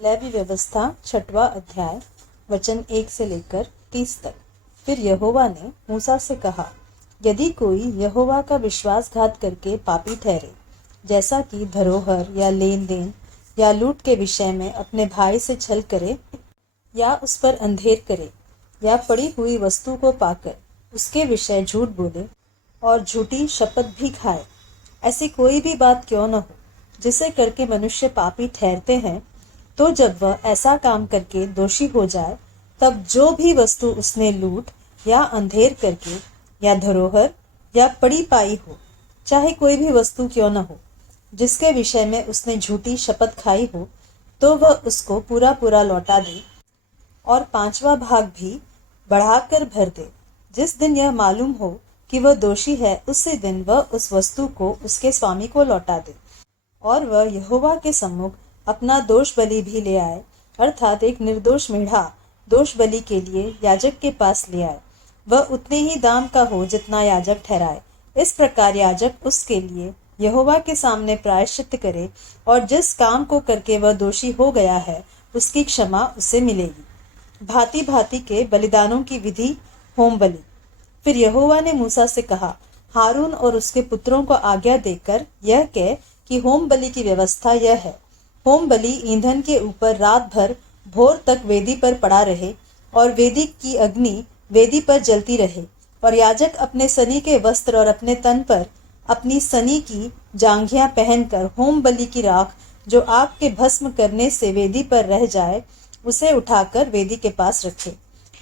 Levy व्यवस्था 6वां अध्याय वचन 1 से लेकर 30 तक। फिर यहोवा ने मूसा से कहा, यदि कोई यहोवा का विश्वासघात करके पापी ठहरे, जैसा कि धरोहर या लेन देन या लूट के विषय में अपने भाई से छल करे या उस पर अंधेर करे या पड़ी हुई वस्तु को पाकर उसके विषय झूठ बोले और झूठी शपथ भी खाए, ऐसी कोई भी बात क्यों न हो जिसे करके मनुष्य पापी ठहरते हैं, तो जब वह ऐसा काम करके दोषी हो जाए, तब जो भी वस्तु उसने लूट या अंधेर करके या धरोहर या पड़ी पाई हो, चाहे कोई भी वस्तु क्यों न हो, जिसके विषय में उसने झूठी शपथ खाई हो, तो वह उसको पूरा पूरा लौटा दे और 5वां भाग भी बढ़ाकर भर दे। जिस दिन यह मालूम हो कि वह दोषी है, उसी दिन वह उस वस्तु को उसके स्वामी को लौटा दे। और वह यहोवा के सम्मुख अपना दोष बलि भी ले आए, अर्थात एक निर्दोष मेढ़ा दोष बलि के लिए याजक के पास ले आए। वह उतने ही दाम का हो जितना याजक ठहराए। इस प्रकार याजक उसके लिए यहोवा के सामने प्रायश्चित करे, और जिस काम को करके वह दोषी हो गया है, उसकी क्षमा उसे मिलेगी। भांति भांति के बलिदानों की विधि होम बलि। फिर यहोवा ने मूसा से कहा, हारून और उसके पुत्रों को आज्ञा देकर यह कह कि होम बलि की व्यवस्था यह है। होम बलि ईंधन के ऊपर रात भर भोर तक वेदी पर पड़ा रहे, और वेदी की अग्नि वेदी पर जलती रहे, और याजक अपने सनी के वस्त्र और अपने तन पर अपनी सनी की जांघियां पहनकर होम बलि की राख जो आग के भस्म करने से वेदी पर रह जाए, उसे उठाकर वेदी के पास रखे।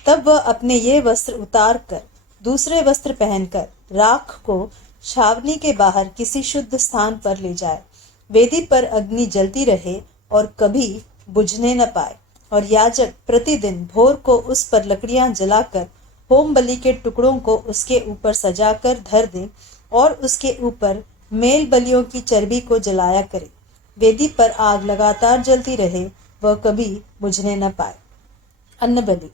तब वह अपने ये वस्त्र उतार कर दूसरे वस्त्र पहनकर राख को छावनी के बाहर किसी शुद्ध स्थान पर ले जाए। वेदी पर अग्नि जलती रहे और कभी बुझने न पाए, और याजक प्रतिदिन भोर को उस पर लकड़ियां जलाकर होम बलि के टुकड़ों को उसके ऊपर सजाकर धर दे, और उसके ऊपर मेल बलियों की चर्बी को जलाया करे। वेदी पर आग लगातार जलती रहे, वह कभी बुझने न पाए। अन्न बलि।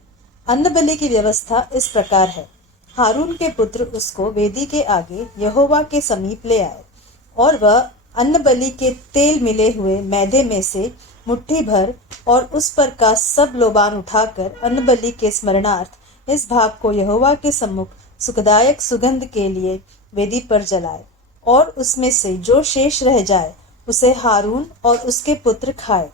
अन्न बलि की व्यवस्था इस प्रकार है। हारून के पुत्र उसको वेदी के आगे यहोवा के समीप ले आए, और वह अन्न बलि के तेल मिले हुए मैदे में से मुट्ठी भर और उस पर का सब लोबान उठाकर अन्न बलि के स्मरणार्थ इस भाग को यहोवा के सम्मुख सुखदायक सुगंध के लिए वेदी पर जलाए, और उसमें से जो शेष रह जाए उसे हारून और उसके पुत्र खाए।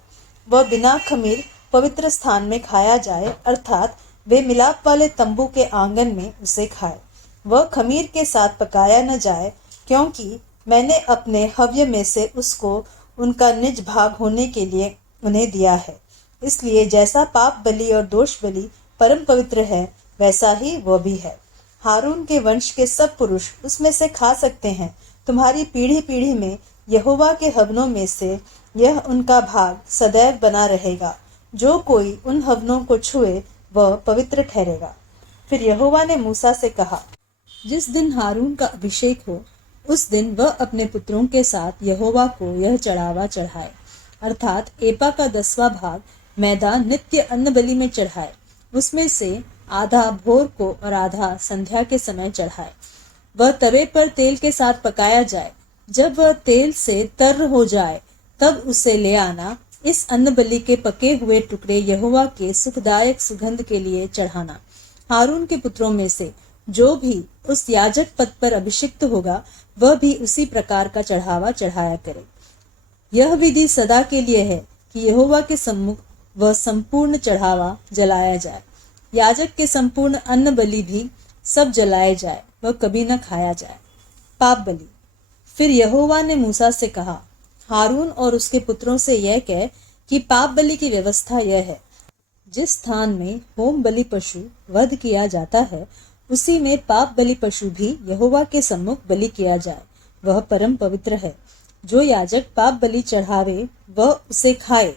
वह बिना खमीर पवित्र स्थान में खाया जाए, अर्थात वे मिलाप वाले तंबू के आंगन में उसे खाए। वह खमीर के साथ पकाया न जाए, क्योंकि मैंने अपने हव्य में से उसको उनका निज भाग होने के लिए उन्हें दिया है। इसलिए जैसा पाप बलि और दोष बलि परम पवित्र है, वैसा ही वह भी है। हारून के वंश के सब पुरुष उसमें से खा सकते हैं। तुम्हारी पीढ़ी पीढ़ी में यहोवा के हवनों में से यह उनका भाग सदैव बना रहेगा। जो कोई उन हवनों को छुए वह पवित्र ठहरेगा। फिर यहोवा ने मूसा से कहा, जिस दिन हारून का अभिषेक हो, उस दिन वह अपने पुत्रों के साथ यहोवा को यह चढ़ावा चढ़ाए, अर्थात एपा का 10वां भाग मैदा नित्य अन्न बलि में चढ़ाए। उसमें से आधा भोर को और आधा संध्या के समय चढ़ाए। वह तवे पर तेल के साथ पकाया जाए। जब वह तेल से तर हो जाए, तब उसे ले आना। इस अन्न बलि के पके हुए टुकड़े यहोवा के सुखदायक सुगंध के लिए चढ़ाना। हारून के पुत्रों में से जो भी उस याजक पद पर अभिषिक्त होगा, वह भी उसी प्रकार का चढ़ावा चढ़ाया करे। यह विधि सदा के लिए है कि यहोवा के सम्मुख वह संपूर्ण चढ़ावा जलाया जाए। याजक के संपूर्ण अन्न बलि भी सब जलाए जाए, वह कभी न खाया जाए। पाप बलि। फिर यहोवा ने मूसा से कहा, हारून और उसके पुत्रों से यह कह कि पाप बलि की व्यवस्था यह है। जिस स्थान में होम बलि पशु वध किया जाता है, उसी में पाप बलि पशु भी यहोवा के सम्मुख बलि किया जाए। वह परम पवित्र है। जो याजक पाप बलि चढ़ावे वह उसे खाए।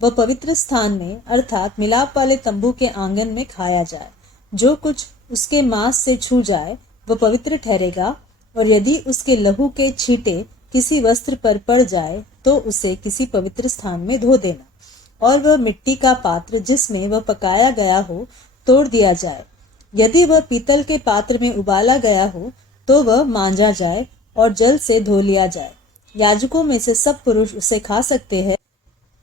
वह पवित्र स्थान में, अर्थात मिलाप वाले तंबू के आंगन में खाया जाए। जो कुछ उसके मांस से छू जाए वह पवित्र ठहरेगा, और यदि उसके लहू के छींटे किसी वस्त्र पर पड़ जाए, तो उसे किसी पवित्र स्थान में धो देना, और वह मिट्टी का पात्र जिसमें वह पकाया गया हो तोड़ दिया जाए। यदि वह पीतल के पात्र में उबाला गया हो, तो वह मांजा जाए और जल से धो लिया जाए। याजकों में से सब पुरुष उसे खा सकते हैं,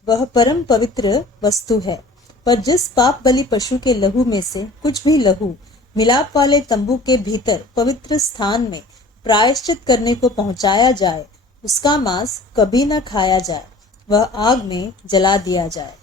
वह परम पवित्र वस्तु है। पर जिस पाप बलि पशु के लहू में से कुछ भी लहू मिलाप वाले तंबू के भीतर पवित्र स्थान में प्रायश्चित करने को पहुंचाया जाए, उसका मांस कभी न खाया जाए, वह आग में जला दिया जाए।